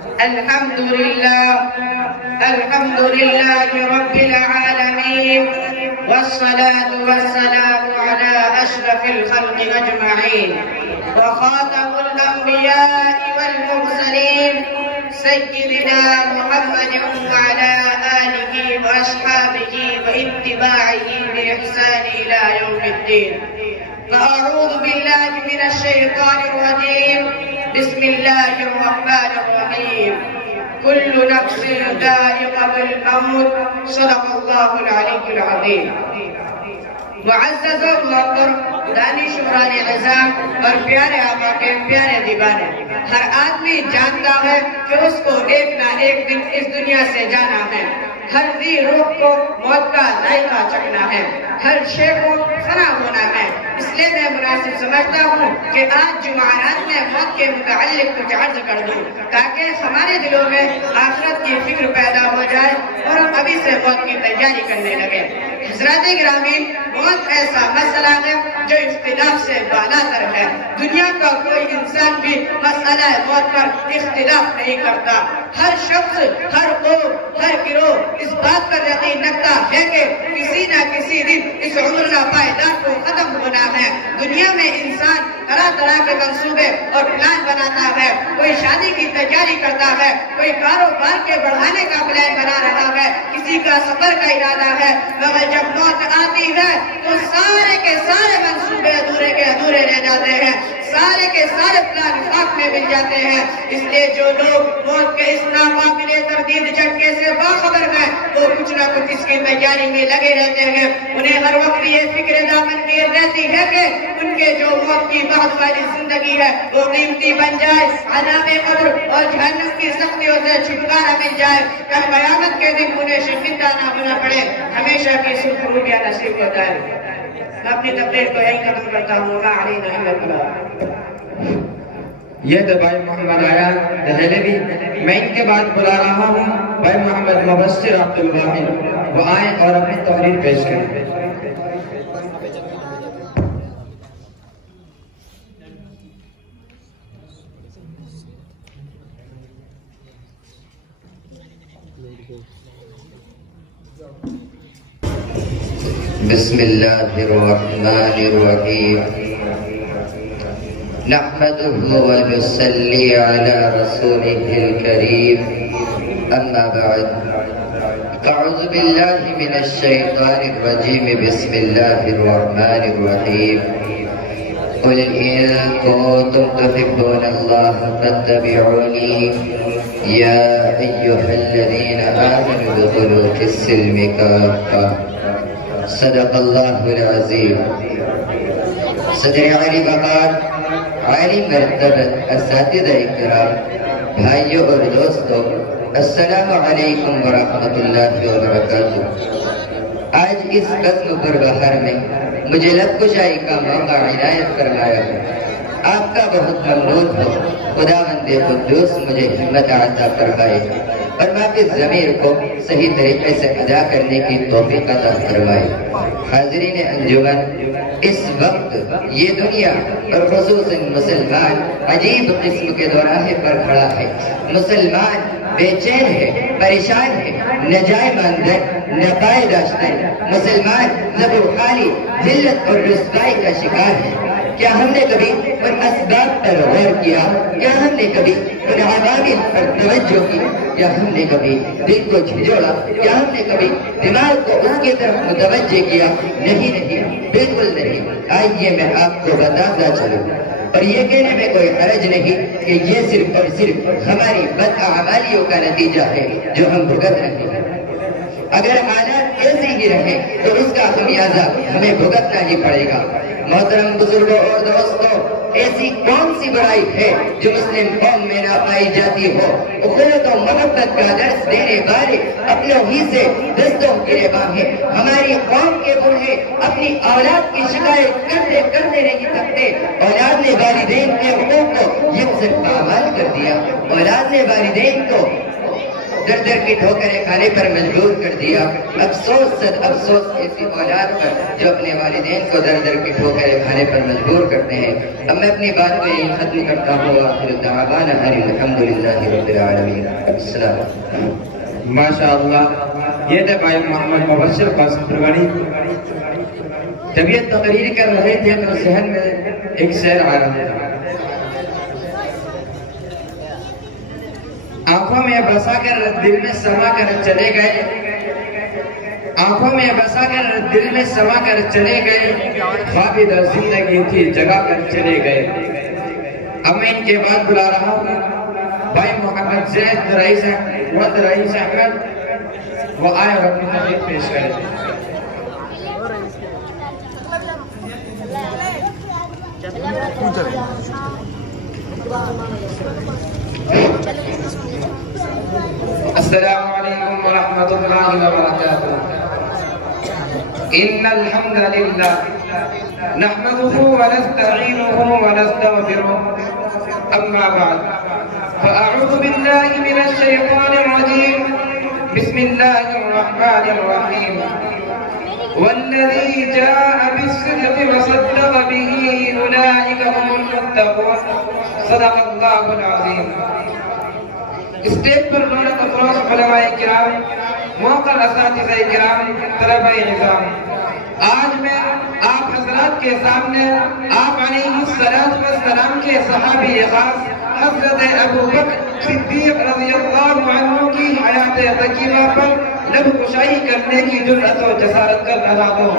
الحمد لله رب العالمين، والصلاة والسلام على أشرف الخلق أجمعين وخاتم الأنبياء والمرسلين سيدنا محمد وعلى آله وأصحابه واتباعه بإحسان إلى يوم الدين. فأعوذ بالله من الشيطان الرجيم. بسم الله الرحمن الرحيم. كل نفس ذائقة الموت. صدق الله العلي العظيم. معزز و محترم دانش شمران اعظام اور پیارے آقا کے پیارے دیوانے، ہر آدمی جانتا ہے کہ اس کو ایک نہ ایک دن اس دنیا سے جانا ہے. ہر ذی روح کو موت کا ذائقہ چکھنا ہے، ہر شے کو فنا ہونا ہے. اس لیے میں مناسب سمجھتا ہوں کہ آج جمعرات میں موت کے متعلق کچھ عرض کر دوں تاکہ ہمارے دلوں میں آخرت کی فکر پیدا ہو جائے اور ہم ابھی سے موت کی تیاری کرنے لگے. حضرات گرامی، موت ایسا مسئلہ ہے جو اختلاف سے بالا تر ہے. دنیا کا کوئی انسان بھی مسئلہ موت پر اختلاف نہیں کرتا. ہر شخص، ہر قوم، ہر گروہ اس بات پر یقین رکھتا ہے کہ کسی نہ کسی دن اس عمر پائیدار کو ختم ہونا ہے. دنیا میں انسان طرح طرح کے منصوبے اور پلان بناتا ہے. کوئی شادی کی تیاری کرتا ہے، کوئی کاروبار کے بڑھانے کا پلان بنا رہا ہے، کسی کا سفر کا ارادہ ہے. مگر جب موت آتی ہے تو سارے کے سارے منصوبے ادھورے کے ادھورے رہ جاتے ہیں، سارے کے سارے پلان خاک میں مل جاتے ہیں. اس لیے جو لوگ موت کے اس ناقابل تردید جھٹکے سے باخبر ہیں وہ کچھ نہ کچھ اس کی تیاری میں لگے رہتے ہیں. انہیں ہر وقت یہ فکر دامن گیر رہتی ہے کہ ان کے جو موت کی بعد والی زندگی ہے وہ قیمتی بن جائے، عذاب قبر اور جہنم کی سختیوں سے چھٹکارا مل جائے، کل قیامت کے دن انہیں شرمندہ نہ ہونا پڑے، ہمیشہ کی سرخروبیاں نصیب ہو جائے. میں اپنی تقریر کو یہی ختم کرتا ہوں. ما علینا الا البلاغ. یہ تو بھائی محمد آیا دہلوی. میں ان کے بعد بلا رہا ہوں بھائی محمد مبشر عبد الواحد، وہ آئیں اور اپنی تقریر پیش کریں. بسم اللہ الرحمن الرحیم. نحمده ونصلي على رسوله الكريم. اما بعد، اعوذ باللہ من الشیطان الرجیم. بسم اللہ الرحمن الرحیم. قل ان كنتم تحبون الله فاتبعوني يا ايها الذين آمنوا ادخلوا في السلم كافة. صدق اللہ العظیم. صدر علی وقار، عالی مرتبت اساتذہ اکرام، بھائیوں اور دوستوں، السلام علیکم ورحمۃ اللہ وبرکاتہ. آج اس قسم پر بہار میں مجھے لب کشائی کا موقع عنایت فرمایا ہے. آپ کا بہت ممنون ہو. خداوند قدوس مجھے ہمت عطا فرمائے اور میں اپنی ضمیر کو صحیح طریقے سے ادا کرنے کی توفیق عطا فرمائے. حاضرین انجمن، اس وقت یہ دنیا اور خصوصاً مسلمان عجیب قسم کے دوراہے پر کھڑا ہے. مسلمان بے چین ہے، پریشان ہے، نہ جائے ماندر نہ پائے داشتن. مسلمان زبر حالی، ذلت اور رسوائی کا شکار ہے. کیا ہم نے کبھی ان اسباب پر غور کیا؟ کیا ہم نے کبھی ان عوامل پر توجہ کی؟ کیا ہم نے کبھی دل کو جھنجھوڑا؟ کیا ہم نے کبھی دماغ کو اس کی طرف متوجہ کیا؟ نہیں، بالکل نہیں. آئیے میں آپ کو بتاتا چلوں، اور یہ کہنے میں کوئی حرج نہیں کہ یہ صرف اور صرف ہماری بدعمالیوں کا نتیجہ ہے جو ہم بھگت رہے ہیں. اگر حالات ایسے ہی رہے تو اس کا خمیازہ ہمیں بھگتنا ہی پڑے گا. محترم بزرگوں اور دوستوں، ایسی کون سی برائی ہے جو مسلم قوم میں نہ پائی جاتی ہو؟ اخوت و محبت کا درس دینے والے اپنوں ہی سے دستوں گریباں ہیں. ہماری قوم کے بوڑھے اپنی اولاد کی شکایت کرتے نہیں سکتے. اولاد نے والدین کے حقوق کو یکسر پامال کر دیا. اولاد نے والدین کو در در کی ٹھوکریں کھانے پر مجبور کر دیا۔ افسوس صد افسوس ایسی اولاد پر جو اپنے والدین کو در در کی ٹھوکریں کھانے پر مجبور کرتے ہیں۔ اب میں اپنی بات کو یہیں ختم کرتا ہوں۔ آخر دعوانا ان الحمدللہ رب العالمین۔ السلام۔ ماشاءاللہ، یہ تھے بھائی محمد مبشر قاسم پروانی۔ جب یہ تقریر کر رہے تھے تو ذہن میں ایک شعر آ رہا تھا، آنکھوں میں بسا کر دل میں سما کر چلے گئے، آنکھوں میں بسا کر دل میں سما کر چلے گئے، خوابیدہ زندگی تھی جگا کر چلے گئے۔ اب میں ان کے بعد بلا رہا ہوں بھائی محمد زید رئیس احمد، وہ آئے اور اپنی تقریر پیش کریں۔ السلام علیکم ورحمۃ اللہ وبرکاتہ۔ ان الحمد للہ نحمده ونستعینه ونستغفره، اما بعد فاعوذ باللہ من الشیطان الرجیم، بسم اللہ الرحمن الرحیم، والذی جاء بالصدق وصدق به اولئک هم المتقون، صدق اللہ العظیم۔ اسٹیج پر رونق افروز علماء کرام، موقر اساتذہ کرام، طلبہ نظام، آج میں آپ حضرات کے سامنے آپ علیہ السلام کے صحابی خاص حضرت ابو بکر صدیق رضی اللہ عنہ کی حیات طیبہ پر لب کشائی کرنے کی جرأت و جسارت کر رہا ہوں۔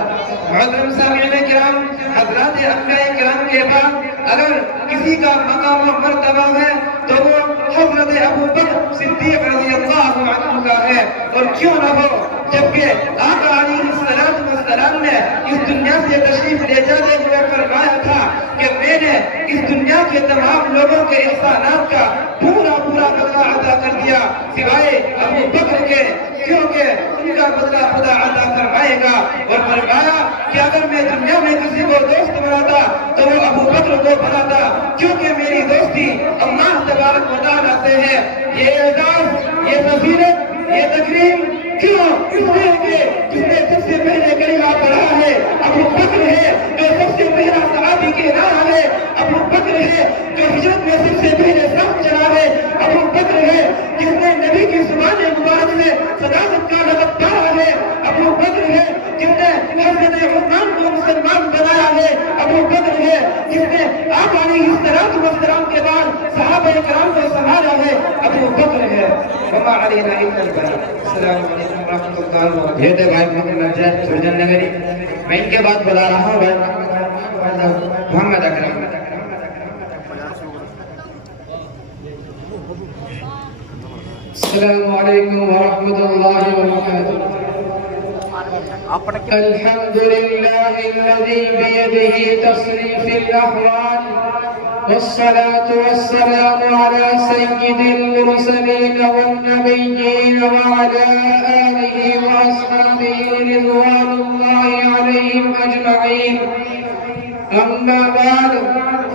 محترم سامعین کرام، حضرات انبیاء کرام کے بعد اگر کسی کا مقام و مرتبہ ہے تو وہ حضرت ابو بکر صدیق رضی اللہ عنہ کا ہے، اور کیوں نہ ہو، جبکہ آقا علیہ السلام نے اس دنیا سے تشریف لے جاتے ہوئے فرمایا تھا کہ میں نے اس دنیا کے تمام لوگوں کے احسانات کا پورا بدلہ عطا کر دیا سوائے ابو بکر کے، کیونکہ ان کا بدلہ خدا عطا فرمائے گا، اور فرمایا کہ اگر میں دنیا میں کسی کو دوست بناتا تو وہ ابو بکر کو بناتا، کیونکہ میری دوستی اللہ تبارک و تعالیٰ سے ہے۔ یہ اعزاز، یہ فضیلت، یہ تکریم کیوں؟ اس لیے کہ جس نے سب سے پہلے کلمہ پڑھا ہے ابو بکر ہے، جو سب سے پہلا صحابی کہلایا ہے ابو بکر ہے، جو ہجرت میں سب سے پہلے ساتھ چلا ہے ابو بکر ہے، جس نے نبی کی زبان مبارک میں صداقت کا لقب پایا ہے ابو بکر ہے، جس نے حضرت عثمان کو مسلمان بنایا ہے ابو بکر ہے، جس نے آپ علیہ السلام کے بعد صحابہ کرام کو سنبھالا ہے ابو بکر ہے۔ وما علینا الا البلاغ۔ السلام علیکم ورحمۃ اللہ وبرکاتہ۔ یہ تھے بھائی محمد سرجن نگری۔ میں ان کے بعد بلا رہا ہوں محمد اکرم۔ السلام علیکم ورحمۃ اللہ وبرکاتہ۔ الحمد لله الذي بيده تصريف الأحوال، والصلاة والسلام على سيد المرسلين والنبيين وعلى آله وأصحابه رضوان الله عليهم أجمعين، أما بعد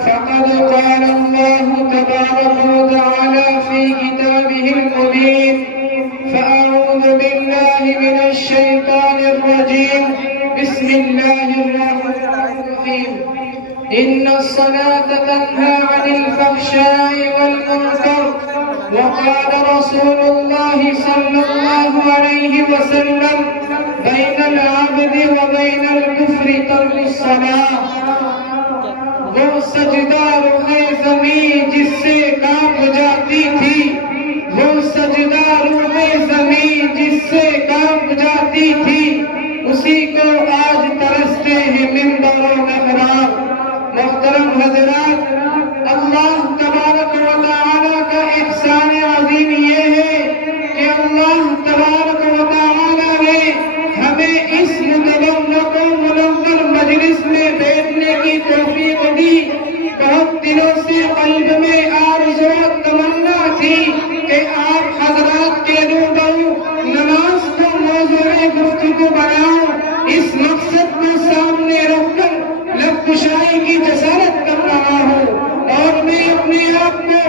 فقد قال الله تبارك وتعالى في كتابه المبين، فأعوذ بالله من الشيطان الرجيم، بسم الله الرحمن الرحيم، إن الصلاة تنهى عن الفحشاء والمنكر، وقال رسول الله صلى الله عليه وسلم بين العبد وبين الكفر ترك الصلاة۔ وہ سجدہ رخ زمین جس سے کانپ جاتی تھی، وہ سجدہ روح زمین جس سے کانپ جاتی تھی، اسی کو آج ترستے ہیں منبر و محراب۔ محترم حضرات، اللہ تبارک و تعالیٰ کا احسان عظیم یہ ہے کہ اللہ تبارک و تعالیٰ نے ہمیں اس متبرک و منور مجلس میں بیٹھنے کی توفیق دی۔ بہت دنوں سے قلب میں آرزو و تمنا تھی کہ آپ حضرات کے روبرو نماز کو موضوع گفتگو بناؤ۔ اس مقصد کو سامنے رکھ کر لب کشائی کی جسارت کر رہا ہوں، اور میں اپنے آپ کو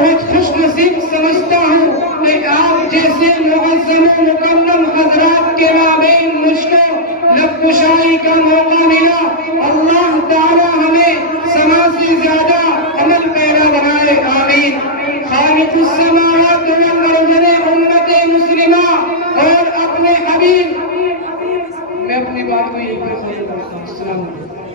بہت خوش نصیب سمجھتا ہوں کہ آپ جیسے معظم و مکرم حضرات کے مابین مجھ کو لب کشائی کا موقع ملا. اللہ تعالی ہمیں سما سے زیادہ عمل پیرا بنائے. آمین. خالق السماوات والارض نے امت مسلمہ اور اپنے حبیب، میں اپنی بات کو یہی کرتا ہوں. السلام علیکم.